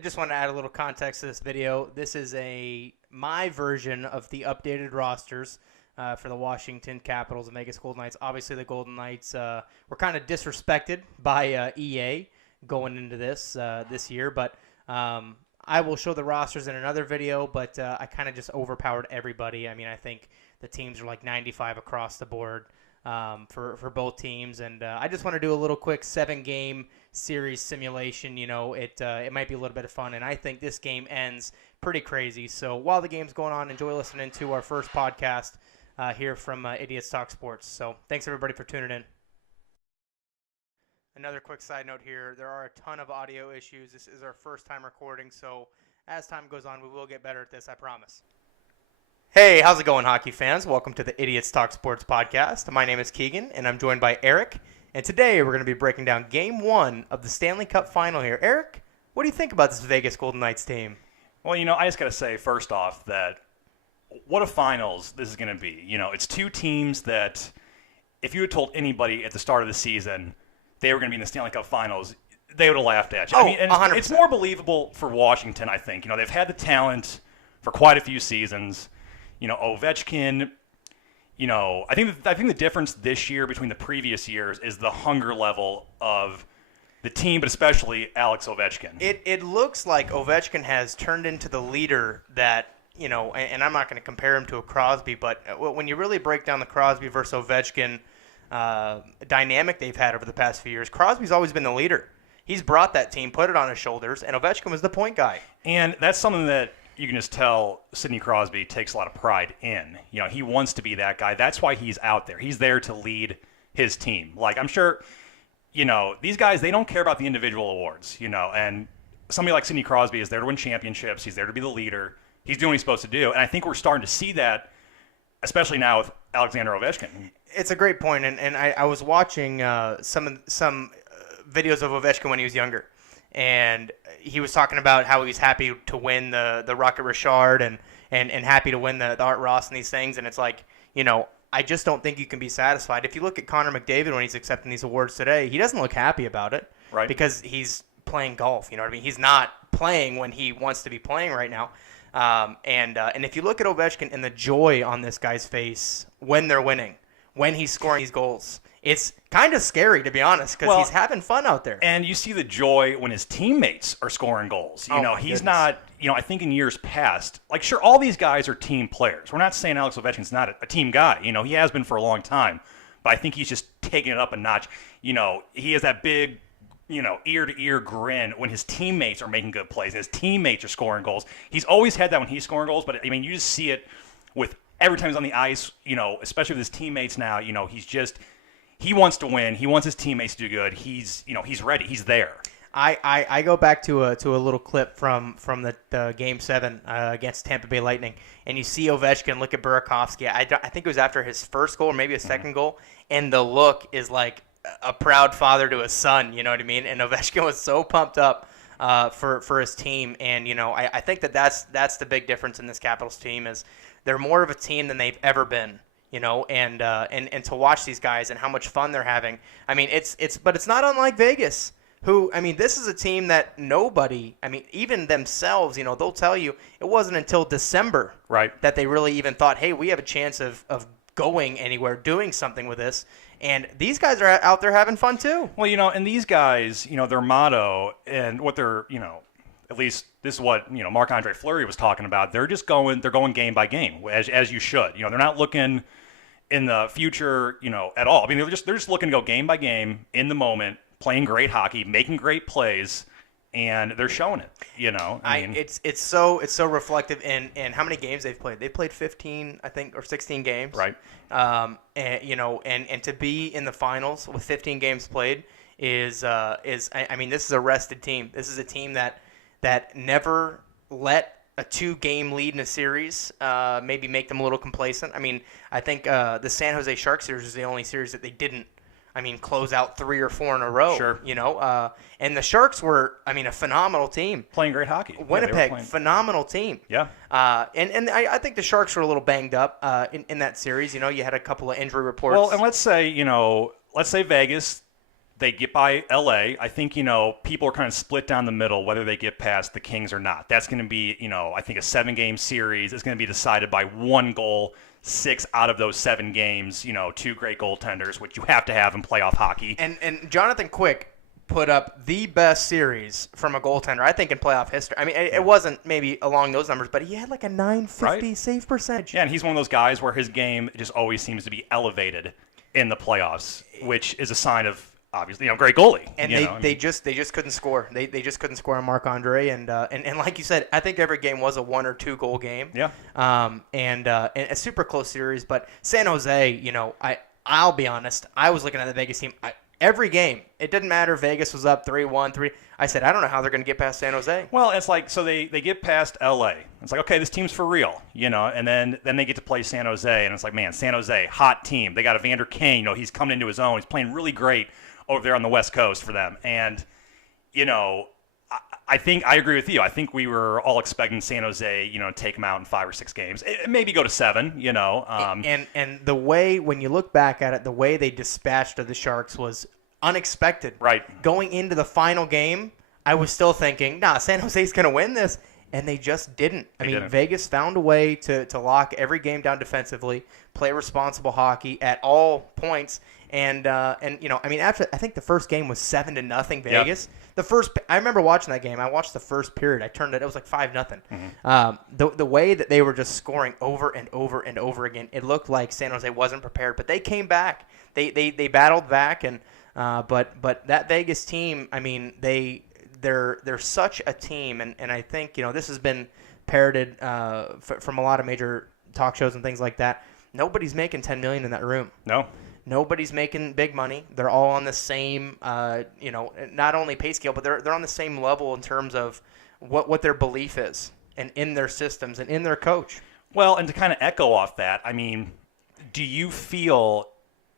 I just want to add a little context to this video. This is my version of the updated rosters for the Washington Capitals and Vegas Golden Knights. Obviously, the Golden Knights were kind of disrespected by EA going into this year, but I will show the rosters in another video, but I kind of just overpowered everybody. I mean, I think the teams are like 95 across the board for both teams, and I just want to do a little quick 7-game series simulation. You know, it might be a little bit of fun, and I think this game ends pretty crazy. So while the game's going on, enjoy listening to our first podcast here from Idiots Talk Sports. So thanks everybody for tuning in. Another quick side note here, there are a ton of audio issues. This is our first time recording, so as time goes on, we will get better at this, I promise. Hey, how's it going, hockey fans? Welcome to the Idiots Talk Sports podcast. My name is Keegan, and I'm joined by Eric. And today we're going to be breaking down Game 1 of the Stanley Cup Final here. Eric, what do you think about this Vegas Golden Knights team? Well, I just got to say, first off, that what a finals this is going to be. It's two teams that if you had told anybody at the start of the season they were going to be in the Stanley Cup Finals, they would have laughed at you. Oh, I mean, and 100%. It's more believable for Washington, I think. They've had the talent for quite a few seasons. Ovechkin, I think the difference this year between the previous years is the hunger level of the team, but especially Alex Ovechkin. It looks like Ovechkin has turned into the leader that, and I'm not going to compare him to a Crosby, but when you really break down the Crosby versus Ovechkin dynamic they've had over the past few years, Crosby's always been the leader. He's brought that team, put it on his shoulders, and Ovechkin was the point guy. And that's something that you can just tell Sidney Crosby takes a lot of pride in. He wants to be that guy. That's why he's out there. He's there to lead his team. Like, I'm sure, these guys, they don't care about the individual awards, and somebody like Sidney Crosby is there to win championships. He's there to be the leader. He's doing what he's supposed to do. And I think we're starting to see that, especially now with Alexander Ovechkin. It's a great point, and I was watching some videos of Ovechkin when he was younger. And he was talking about how he was happy to win the Rocket Richard and happy to win the Art Ross and these things. And it's like, I just don't think you can be satisfied. If you look at Connor McDavid when he's accepting these awards today, he doesn't look happy about it. Right. Because he's playing golf. You know what I mean? He's not playing when he wants to be playing right now. And if you look at Ovechkin and the joy on this guy's face when they're winning, when he's scoring these goals, it's kind of scary, to be honest, because he's having fun out there. And you see the joy when his teammates are scoring goals. He's not, I think in years past, like, sure, all these guys are team players. We're not saying Alex Ovechkin's not a team guy. He has been for a long time. But I think he's just taking it up a notch. He has that big, ear-to-ear grin when his teammates are making good plays and his teammates are scoring goals. He's always had that when he's scoring goals, but, you just see it with every time he's on the ice, especially with his teammates now, he wants to win. He wants his teammates to do good. He's ready. He's there. I go back to a little clip from the Game 7 against Tampa Bay Lightning, and you see Ovechkin look at Burakovsky. I think it was after his first goal or maybe his second goal, and the look is like a proud father to his son. You know what I mean? And Ovechkin was so pumped up for his team, and I think that's the big difference in this Capitals team is they're more of a team than they've ever been. And to watch these guys and how much fun they're having. I mean, but it's not unlike Vegas, who, this is a team that nobody, even themselves, they'll tell you it wasn't until December that they really even thought, hey, we have a chance of going anywhere, doing something with this. And these guys are out there having fun too. Well, and these guys, their motto and what they're, at least this is what, Marc-Andre Fleury was talking about. They're going game by game, as you should. They're not looking in the future, at all. They're just looking to go game by game in the moment, playing great hockey, making great plays, and they're showing it. It's so reflective in how many games they've played. They've played 15, I think, or 16 games. Right. And to be in the finals with 15 games played is this is a rested team. This is a team that never let a 2-game lead in a series maybe make them a little complacent. I think the San Jose Sharks series is the only series that they didn't, close out 3 or 4 in a row. Sure. And the Sharks were, a phenomenal team. Playing great hockey. Winnipeg, phenomenal team. Yeah. And I think the Sharks were a little banged up in that series. You had a couple of injury reports. Well, and let's say Vegas they get by LA. I think, people are kind of split down the middle whether they get past the Kings or not. That's going to be, I think a 7-game series is going to be decided by one goal, 6 out of those 7 games, 2 great goaltenders, which you have to have in playoff hockey. And Jonathan Quick put up the best series from a goaltender, I think, in playoff history. I mean, it wasn't maybe along those numbers, but he had like a 950 save percentage. Yeah, and he's one of those guys where his game just always seems to be elevated in the playoffs, which is a sign of, obviously, great goalie. And they just couldn't score. They just couldn't score on Marc-Andre. And like you said, I think every game was a 1 or 2 goal game. Yeah. And a super close series. But San Jose, I'll be honest, I was looking at the Vegas team. Every game, it didn't matter. Vegas was up 3-1, 3. I said, I don't know how they're going to get past San Jose. Well, it's like, so they get past LA. It's like, okay, this team's for real, and then they get to play San Jose, and it's like, man, San Jose, hot team. They got Evander Kane. He's coming into his own. He's playing really great over there on the West Coast for them. And, I think I agree with you. I think we were all expecting San Jose, take them out in 5 or 6 games, maybe go to 7. And the way, when you look back at it, the way they dispatched of the Sharks was unexpected. Right. Going into the final game, I was still thinking, San Jose's going to win this, and they just didn't. I mean, Vegas found a way to lock every game down defensively, play responsible hockey at all points. And after, I think the first game was 7-0 Vegas. Yep. I remember watching that game. I watched the first period. I turned it. It was like 5-0. Mm-hmm. The way that they were just scoring over and over and over again, it looked like San Jose wasn't prepared. But they came back. They battled back, and but that Vegas team, I mean, they're such a team, and I think this has been parroted from a lot of major talk shows and things like that. Nobody's making $10 million in that room. No. Nobody's making big money. They're all on the same, not only pay scale, but they're on the same level in terms of what their belief is and in their systems and in their coach. Well, and to kind of echo off that, I mean, do you feel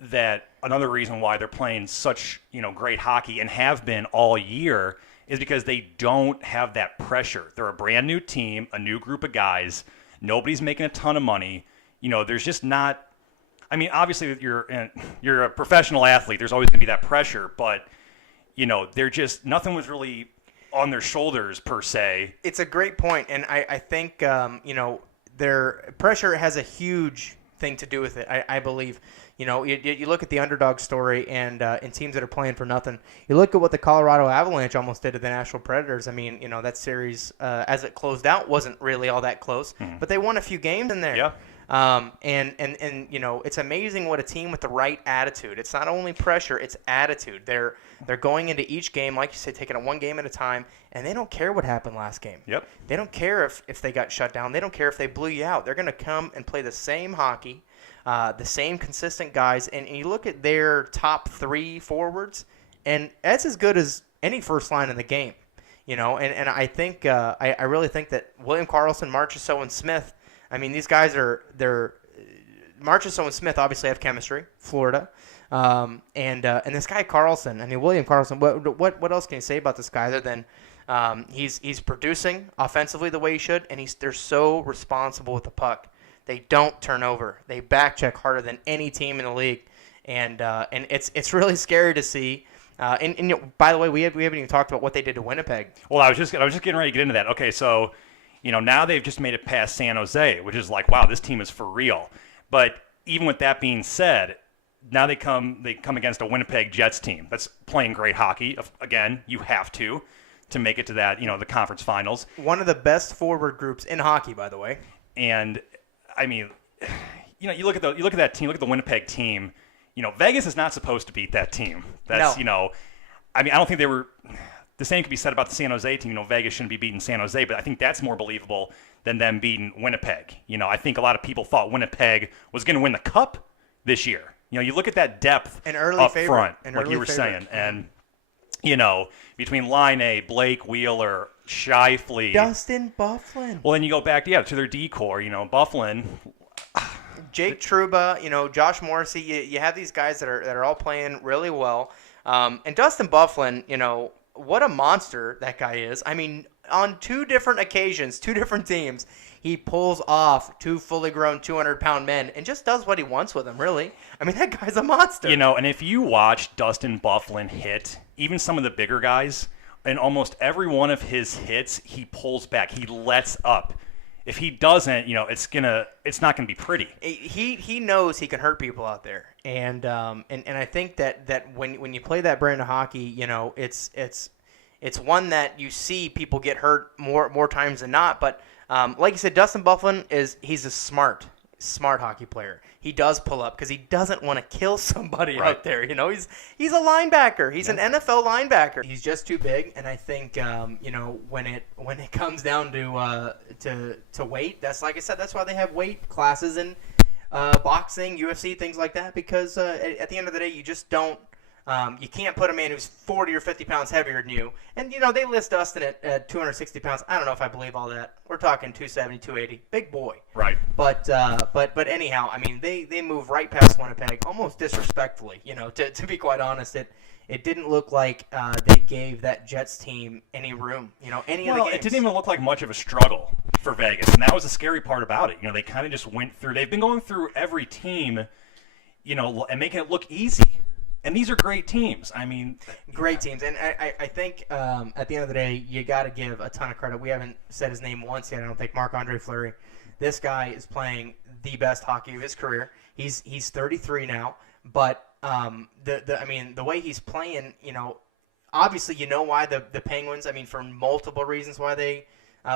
that another reason why they're playing such, great hockey and have been all year is because they don't have that pressure? They're a brand new team, a new group of guys. Nobody's making a ton of money. There's just not. I mean, obviously, you're a professional athlete. There's always going to be that pressure, but they're just nothing was really on their shoulders per se. It's a great point, and I think their pressure has a huge thing to do with it. I believe. You look at the underdog story and teams that are playing for nothing. You look at what the Colorado Avalanche almost did to the Nashville Predators. I mean, that series as it closed out wasn't really all that close, but they won a few games in there. Yeah. And it's amazing what a team with the right attitude. It's not only pressure, it's attitude. They're going into each game, like you said, taking it one game at a time, and they don't care what happened last game. Yep. They don't care if they got shut down. They don't care if they blew you out. They're going to come and play the same hockey, the same consistent guys. And you look at their top 3 forwards, and that's as good as any first line in the game. And I think I really think that William Karlsson, Marchessault, and Smith. I mean, these guys they're Marchessault and Smith obviously have chemistry, Florida, and this guy Karlsson. I mean, William Karlsson. What else can you say about this guy other than he's producing offensively the way he should, and they're so responsible with the puck. They don't turn over. They back check harder than any team in the league, and it's really scary to see. And by the way, we haven't even talked about what they did to Winnipeg. Well, I was just getting ready to get into that. Okay, so. Now they've just made it past San Jose, which is like, wow, this team is for real. But even with that being said, now they come against a Winnipeg Jets team that's playing great hockey. Again, you have to make it to that, the conference finals. One of the best forward groups in hockey, by the way. And I mean, you look at that team, look at the Winnipeg team. Vegas is not supposed to beat that team. That's no. I mean, I don't think they were. The same could be said about the San Jose team. Vegas shouldn't be beating San Jose, but I think that's more believable than them beating Winnipeg. I think a lot of people thought Winnipeg was going to win the Cup this year. You look at that depth up front, like you were saying, and between Line, Blake, Wheeler, Scheifele, Dustin Byfuglien. Well, then you go back, to their D-core. Byfuglien, Jake Trouba, Josh Morrissey. You have these guys that are all playing really well, and Dustin Byfuglien, what a monster that guy is. I mean, on 2 different occasions, 2 different teams, he pulls off 2 fully grown 200-pound men and just does what he wants with them, really. I mean, that guy's a monster. And if you watch Dustin Bufflin hit, even some of the bigger guys, in almost every one of his hits, he pulls back. He lets up. If he doesn't, it's not gonna be pretty. He knows he can hurt people out there, and I think that when you play that brand of hockey, it's one that you see people get hurt more times than not. But like you said, Dustin Bufflin he's a smart hockey player. He does pull up because he doesn't want to kill somebody out there. He's a linebacker. He's an NFL linebacker. He's just too big, and I think when it comes down to weight, that's like I said, that's why they have weight classes in boxing, UFC, things like that. Because at the end of the day, you just don't. You can't put a man who's 40 or 50 pounds heavier than you. And, they list Dustin at 260 pounds. I don't know if I believe all that. We're talking 270, 280. Big boy. Right. But anyhow, I mean, they move right past Winnipeg, almost disrespectfully. To be quite honest, it didn't look like they gave that Jets team any room, any of the games. It didn't even look like much of a struggle for Vegas. And that was the scary part about it. They kind of just went through. They've been going through every team, and making it look easy. And these are great teams. I mean, great teams. And I think at the end of the day, you got to give a ton of credit. We haven't said his name once yet. I don't think Marc-Andre Fleury. This guy is playing the best hockey of his career. He's 33 now, but the way he's playing, obviously why the Penguins. I mean, for multiple reasons why they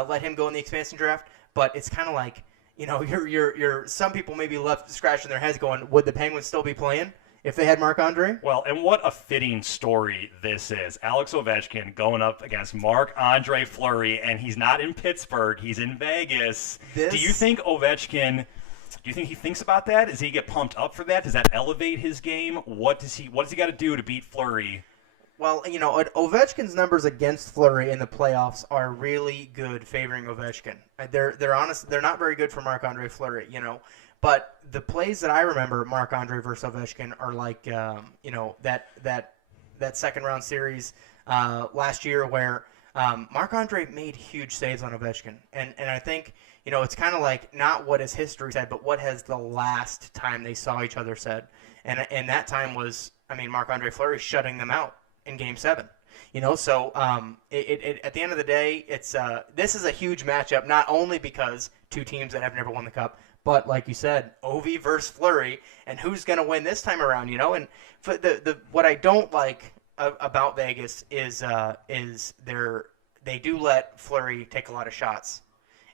let him go in the expansion draft. But it's kind of like you're some people maybe left scratching their heads, going, would the Penguins still be playing if they had Marc-Andre? Well, and what a fitting story this is. Alex Ovechkin going up against Marc-Andre Fleury, and he's not in Pittsburgh. He's in Vegas. Do you think he thinks about that? Does he get pumped up for that? Does that elevate his game? What does he got to do to beat Fleury? Well, Ovechkin's numbers against Fleury in the playoffs are really good, favoring Ovechkin. They're honest. They're not very good for Marc-Andre Fleury, But the plays that I remember Marc-Andre versus Ovechkin are like, that second round series last year where Marc-Andre made huge saves on Ovechkin. And I think, it's kind of like not what his history said, but what has the last time they saw each other said. And that time was, Marc-Andre Fleury shutting them out in Game 7. So at the end of the day, this is a huge matchup, not only because 2 teams that have never won the Cup, but like you said, Ovi versus Fleury, and who's going to win this time around? And for what I don't like about Vegas is they do let Fleury take a lot of shots,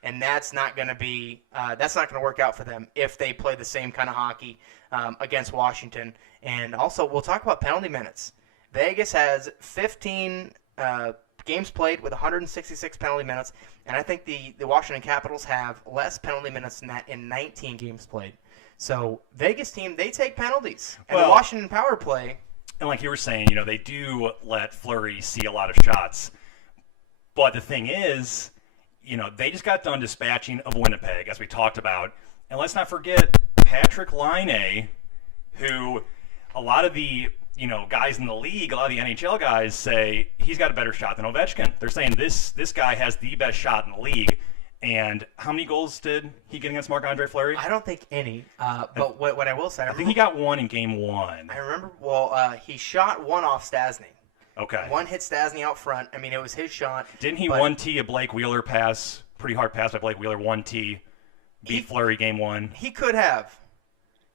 and that's not going to work out for them if they play the same kind of hockey against Washington. And also, we'll talk about penalty minutes. Vegas has 15 games played with 166 penalty minutes, and I think the Washington Capitals have less penalty minutes than that in 19 games played. So Vegas team, they take penalties, and the Washington power play. And like you were saying, they do let Fleury see a lot of shots, but the thing is, they just got done dispatching of Winnipeg, as we talked about, and let's not forget Patrick Laine, who a lot of the guys in the league, a lot of the NHL guys say he's got a better shot than Ovechkin. They're saying this guy has the best shot in the league. And how many goals did he get against Marc-Andre Fleury? I don't think any. But what I will say, I think he got one in Game 1. I remember. He shot one off Stasny. Okay. One hit Stasny out front. It was his shot. Didn't he 1T a Blake Wheeler pass? Pretty hard pass by Blake Wheeler. 1T beat Fleury Game 1. He could have.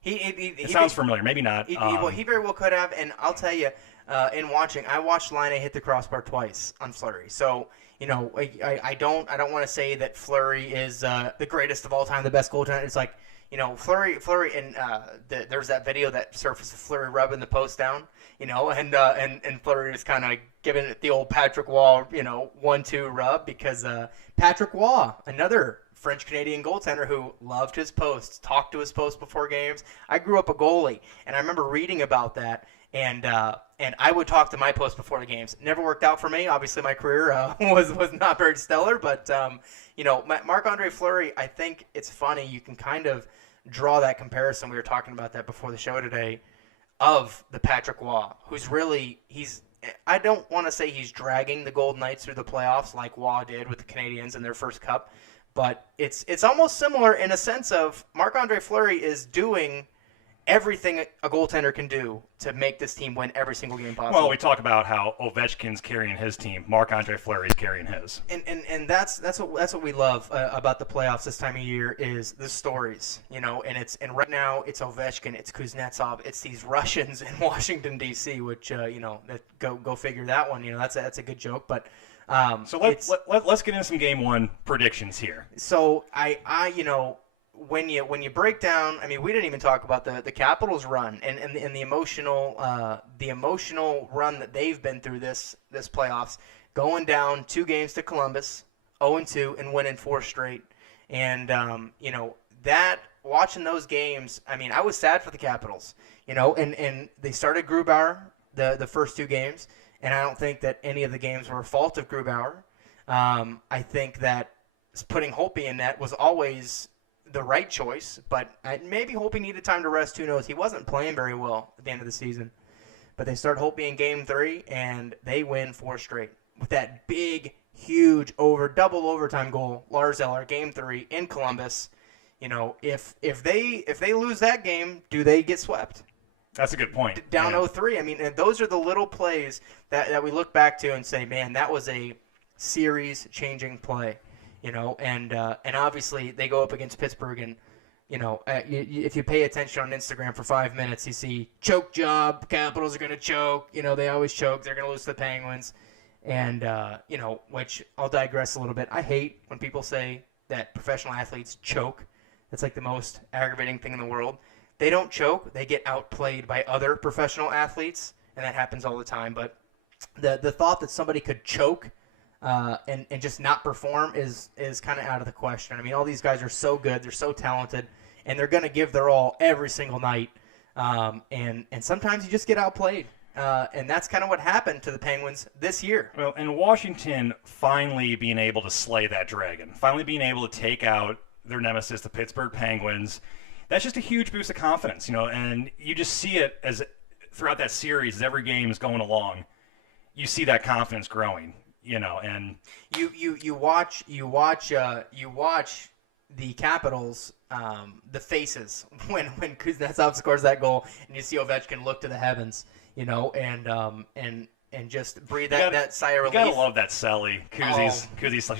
It sounds familiar. Maybe not. He very well could have. And I'll tell you, I watched Laine hit the crossbar twice on Fleury. So, I don't want to say that Fleury is the greatest of all time, the best goaltender. It's like, Fleury, and there's that video that surfaced of Fleury rubbing the post down, and Fleury is kind of giving it the old Patrick Waugh, 1-2 rub because Patrick Waugh, another French-Canadian goaltender who loved his posts, talked to his posts before games. I grew up a goalie, and I remember reading about that, and I would talk to my post before the games. Never worked out for me. Obviously, my career was not very stellar, but Marc-Andre Fleury, I think it's funny. You can kind of draw that comparison. We were talking about that before the show today, of the Patrick Waugh, who's really he's I don't want to say he's dragging the Golden Knights through the playoffs like Waugh did with the Canadiens in their first cup, but it's almost similar in a sense of Marc-Andre Fleury is doing everything a goaltender can do to make this team win every single game possible. Well, we talk about how Ovechkin's carrying his team, Marc-Andre Fleury's carrying his, and that's what we love about the playoffs this time of year is the stories, and right now it's Ovechkin, it's Kuznetsov, it's these Russians in Washington D.C., which that go figure that one, that's a good joke, but. So let's get into some game one predictions here. So I when you break down, I mean, we didn't even talk about the Capitals' run and the emotional run that they've been through this playoffs, going down 2 games to Columbus, 0-2, and winning 4 straight. And that watching those games, I mean, I was sad for the Capitals, and they started Grubauer the first 2 games, and I don't think that any of the games were a fault of Grubauer. I think that putting Holtby in net was always the right choice, but maybe Holtby needed time to rest. Who knows? He wasn't playing very well at the end of the season. But they start Holtby in Game 3, and they win 4 straight with that big, huge double overtime goal. Lars Eller, Game 3 in Columbus. If they lose that game, do they get swept? That's a good point. Down 0-3. I mean, and those are the little plays that we look back to and say, man, that was a series-changing play. And obviously they go up against Pittsburgh, and if you pay attention on Instagram for 5 minutes, you see choke job. Capitals are going to choke. They always choke. They're going to lose to the Penguins, and which I'll digress a little bit. I hate when people say that professional athletes choke. That's like the most aggravating thing in the world. They don't choke. They get outplayed by other professional athletes, and that happens all the time. But the thought that somebody could choke and just not perform is kind of out of the question. I mean, all these guys are so good, they're so talented, and they're going to give their all every single night. And sometimes you just get outplayed, and that's kind of what happened to the Penguins this year. Well, and Washington finally being able to slay that dragon, finally being able to take out their nemesis, the Pittsburgh Penguins, that's just a huge boost of confidence, and you just see it as throughout that series, as every game is going along, you see that confidence growing. And you watch the Capitals, the faces when Kuznetsov scores that goal, and you see Ovechkin look to the heavens, and just breathe that sigh of relief. You gotta love that Selly. Koozy's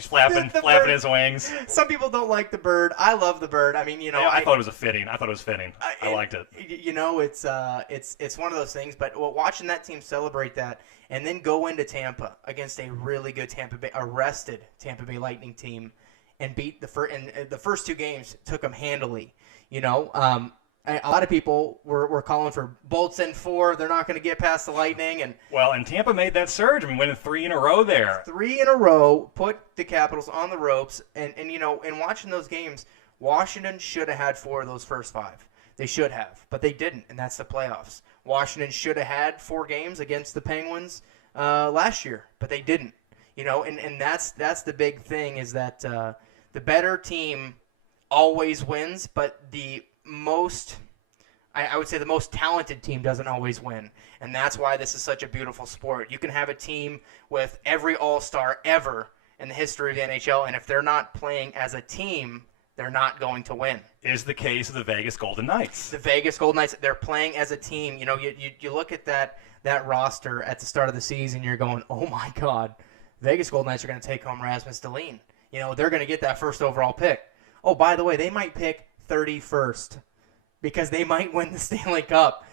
flapping his wings. Some people don't like the bird. I love the bird. I mean, I thought it was fitting. I liked it. It's one of those things. But watching that team celebrate that, and then go into Tampa against a really good arrested Tampa Bay Lightning team, and beat the first 2 games took them handily. A lot of people were calling for bolts in 4. They're not going to get past the Lightning. And Tampa made that surge. I mean, winning 3 in a row there. 3 in a row, put the Capitals on the ropes. And in watching those games, Washington should have had 4 of those first 5. They should have, but they didn't, and that's the playoffs. Washington should have had 4 games against the Penguins last year, but they didn't. And that's the big thing is that the better team always wins, but I would say the most talented team doesn't always win. And that's why this is such a beautiful sport. You can have a team with every all-star ever in the history of the NHL, and if they're not playing as a team, they're not going to win. Is the case of the Vegas Golden Knights. The Vegas Golden Knights, they're playing as a team. You look at that roster at the start of the season, you're going, oh my God, Vegas Golden Knights are going to take home Rasmus Dahlin. They're going to get that first overall pick. Oh, by the way, they might pick 31st because they might win the Stanley Cup.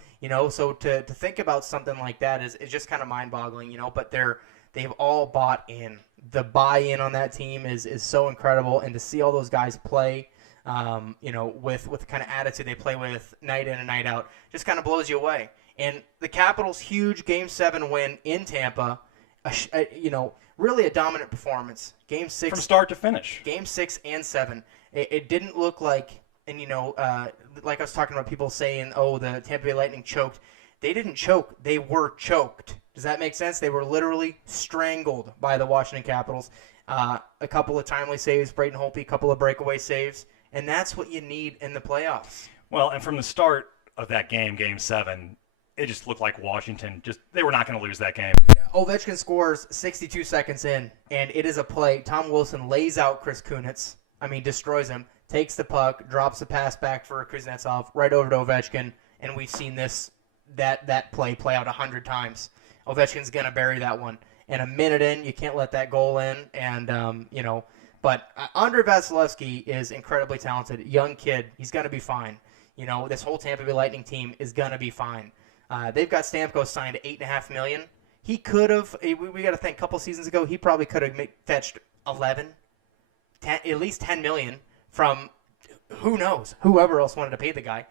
So to think about something like that is just kind of mind-boggling. But they've all bought in. The buy-in on that team is so incredible, and to see all those guys play, with the kind of attitude they play with night in and night out, just kind of blows you away. And the Capitals' huge Game 7 win in Tampa, really a dominant performance. Game 6 from start to finish. Game 6 and 7. It didn't look like, and like I was talking about people saying, oh, the Tampa Bay Lightning choked. They didn't choke. They were choked. Does that make sense? They were literally strangled by the Washington Capitals. A couple of timely saves, Braden Holtby, a couple of breakaway saves, and that's what you need in the playoffs. Well, and from the start of that game, Game 7, it just looked like Washington they were not going to lose that game. Ovechkin scores 62 seconds in, and it is a play. Tom Wilson lays out Chris Kunitz. Destroys him, takes the puck, drops the pass back for Kuznetsov, right over to Ovechkin, and we've seen that play out 100 times. Ovechkin's going to bury that one. And a minute in, you can't let that goal in, and, But Andrei Vasilevsky is incredibly talented. Young kid. He's going to be fine. This whole Tampa Bay Lightning team is going to be fine. They've got Stamkos signed to $8.5 million. He could have, we got to think, a couple seasons ago, he probably could have fetched 11, 10, at least $10 million from who knows, whoever else wanted to pay the guy.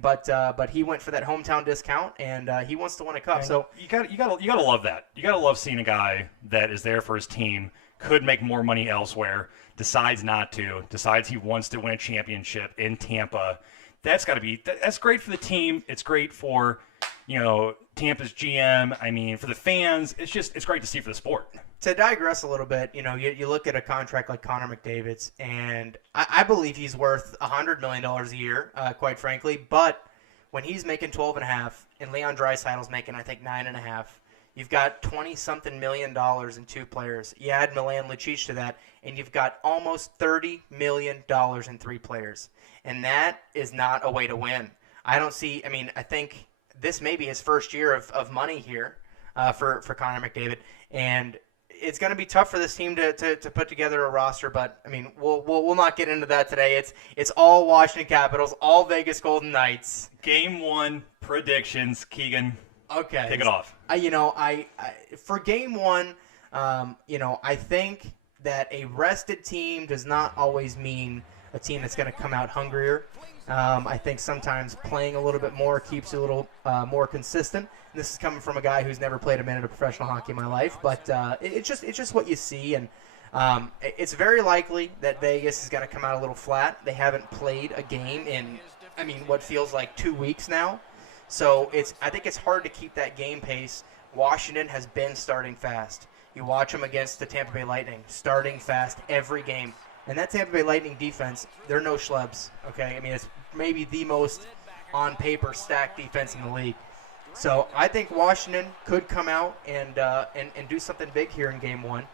But he went for that hometown discount, and he wants to win a cup. So you gotta love that. You gotta love seeing a guy that is there for his team, could make more money elsewhere, decides not to, decides he wants to win a championship in Tampa. That's great for the team. It's great for Tampa's GM. For the fans, it's great to see for the sport. To digress a little bit, you look at a contract like Connor McDavid's, and I believe he's worth $100 million a year, quite frankly. But when he's making 12.5, and Leon Draisaitl's making, I think, 9.5, you've got $20-something million in two players. You add Milan Lucic to that, and you've got almost $30 million in three players. And that is not a way to win. I think this may be his first year of money here for Connor McDavid, and it's going to be tough for this team to put together a roster. But we'll not get into that today. It's all Washington Capitals, all Vegas Golden Knights. Game 1 predictions, Keegan. Okay, kick it off. For Game 1, I think that a rested team does not always mean a team that's going to come out hungrier. I think sometimes playing a little bit more keeps you a little more consistent. And this is coming from a guy who's never played a minute of professional hockey in my life, but it's just what you see, and it's very likely that Vegas is going to come out a little flat. They haven't played a game in what feels like 2 weeks now, so I think it's hard to keep that game pace. Washington has been starting fast. You watch them against the Tampa Bay Lightning, starting fast every game. And that Tampa Bay Lightning defense, they're no schlubs, okay? It's maybe the most, on paper, stacked defense in the league. So I think Washington could come out and do something big here in Game 1.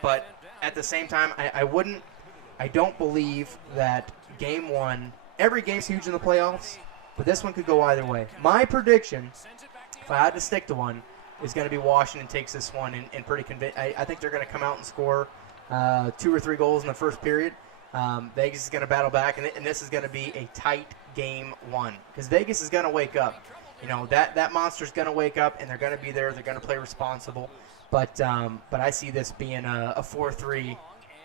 But at the same time, I don't believe that Game 1, every game's huge in the playoffs, but this one could go either way. My prediction, if I had to stick to one, is going to be Washington takes this one and pretty convinced. I think they're going to come out and score 2 or 3 goals in the first period. Vegas is going to battle back, and this is going to be a tight Game 1 because Vegas is going to wake up. That monster's going to wake up, and they're going to be there. They're going to play responsible. But I see this being a 4-3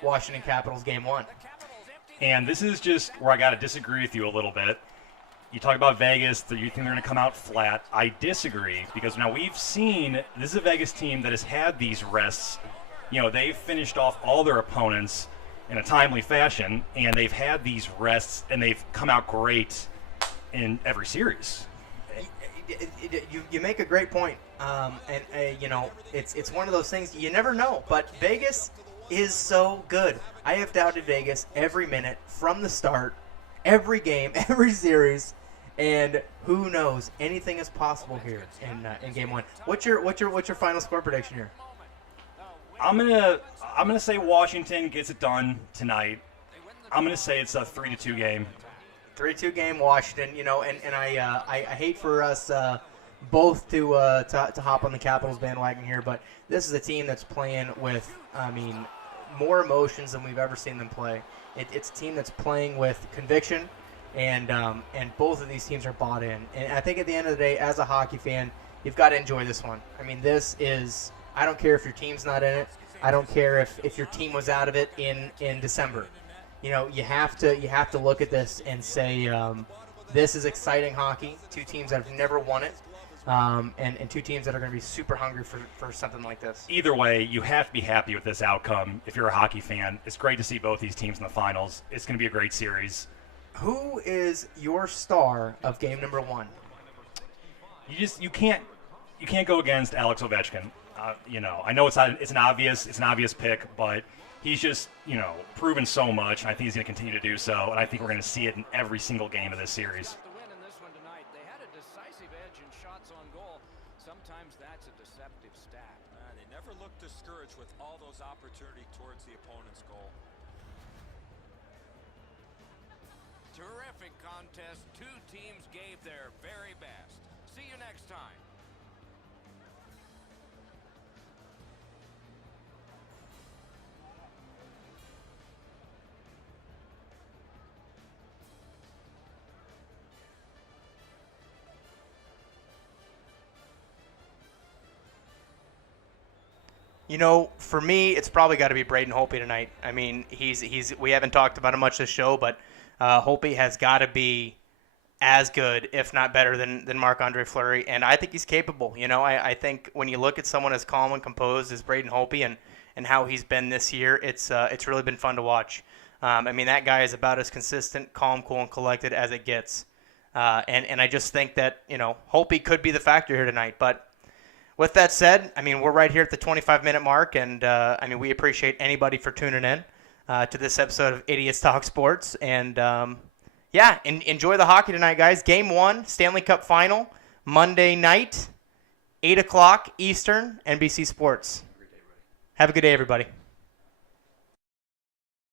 Washington Capitals Game 1. And this is just where I got to disagree with you a little bit. You talk about Vegas, that you think they're going to come out flat. I disagree because now we've seen this is a Vegas team that has had these rests. They've finished off all their opponents in a timely fashion, and they've had these rests, and they've come out great in every series. You make a great point, it's one of those things you never know. But Vegas is so good. I have doubted Vegas every minute from the start, every game, every series, and who knows? Anything is possible here in Game 1. What's your final score prediction here? I'm gonna say Washington gets it done tonight. I'm gonna say it's a 3-2 game. 3-2 game, Washington. And I hate for us both to hop on the Capitals bandwagon here, but this is a team that's playing with more emotions than we've ever seen them play. It's a team that's playing with conviction, and both of these teams are bought in. And I think at the end of the day, as a hockey fan, you've got to enjoy this one. This is. I don't care if your team's not in it. I don't care if your team was out of it in December. You have to look at this and say this is exciting hockey. Two teams that have never won it, and two teams that are going to be super hungry for something like this. Either way, you have to be happy with this outcome if you're a hockey fan. It's great to see both these teams in the finals. It's going to be a great series. Who is your star of Game number 1? You can't go against Alex Ovechkin. I know it's an obvious pick, but he's just proven so much, and I think he's going to continue to do so. And I think we're going to see it in every single game of this series. discouraged with all those opportunities towards the opponent's goal. Terrific contest. Two teams gave their very best. See you next time. You know, for me, it's probably got to be Braden Holtby tonight. I mean, we haven't talked about him much this show, but Holtby has got to be as good, if not better, than Marc-Andre Fleury, and I think he's capable. You know, I think when you look at someone as calm and composed as Braden Holtby and how he's been this year, it's really been fun to watch. I mean, that guy is about as consistent, calm, cool, and collected as it gets. And I just think that, you know, Holtby could be the factor here tonight, but with that said, I mean, we're right here at the 25-minute mark, and, I mean, we appreciate anybody for tuning in to this episode of Idiots Talk Sports. And, yeah, enjoy the hockey tonight, guys. Game 1, Stanley Cup Final, Monday night, 8 o'clock Eastern, NBC Sports. Have a good day, everybody.